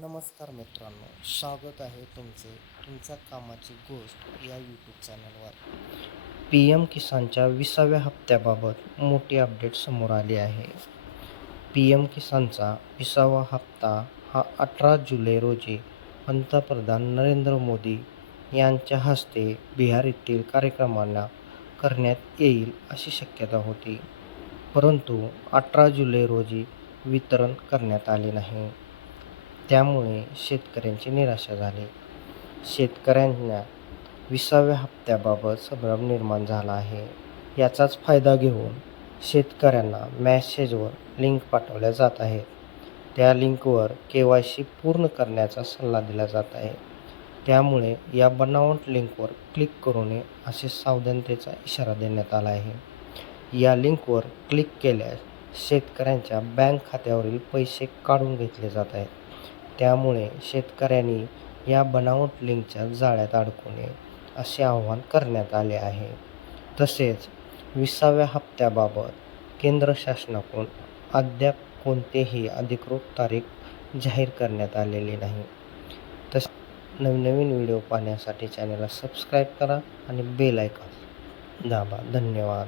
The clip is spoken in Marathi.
नमस्कार मित्रांनो स्वागत आहे तुमचे तुमच्या कामाची गोष्ट या यूट्यूब चॅनलवर पी एम किसानच्या विसाव्या हप्त्याबाबत मोठी अपडेट समोर आली आहे. पी एम किसानचा विसावा हप्ता हा अठरा जुलै रोजी पंतप्रधान नरेंद्र मोदी यांच्या हस्ते बिहार येथील कार्यक्रमांना करण्यात येईल अशी शक्यता होती. परंतु अठरा जुलै रोजी वितरण करण्यात आले नाही. त्यामुळे शेतकऱ्यांची निराशा झाली. शेतकऱ्यांना विसाव्या हप्त्याबाबत संभ्रम निर्माण झाला आहे. याचाच फायदा घेऊन शेतकऱ्यांना मॅसेजवर लिंक पाठवल्या जात आहेत. त्या लिंकवर के वाय सी पूर्ण करण्याचा सल्ला दिला जात आहे. त्यामुळे या बनावट लिंकवर क्लिक करू नये असे सावधानतेचा इशारा देण्यात आला आहे. या लिंकवर क्लिक केल्यास शेतकऱ्यांच्या बँक खात्यावरील पैसे काढून घेतले जात आहेत. त्यामुळे शेतकऱ्यांनी या बनावट लिंकच्या जाळ्यात अडकू नये असे आवाहन करण्यात आले आहे. तसेच विसाव्या हप्त्याबाबत केंद्र शासनाकडून अद्याप कोणतेही अधिकृत तारीख जाहीर करण्यात आलेली नाही. तस नवनवीन व्हिडिओ पाहण्यासाठी चॅनलला सबस्क्राईब करा आणि बेल आयकॉन दाबा. धन्यवाद.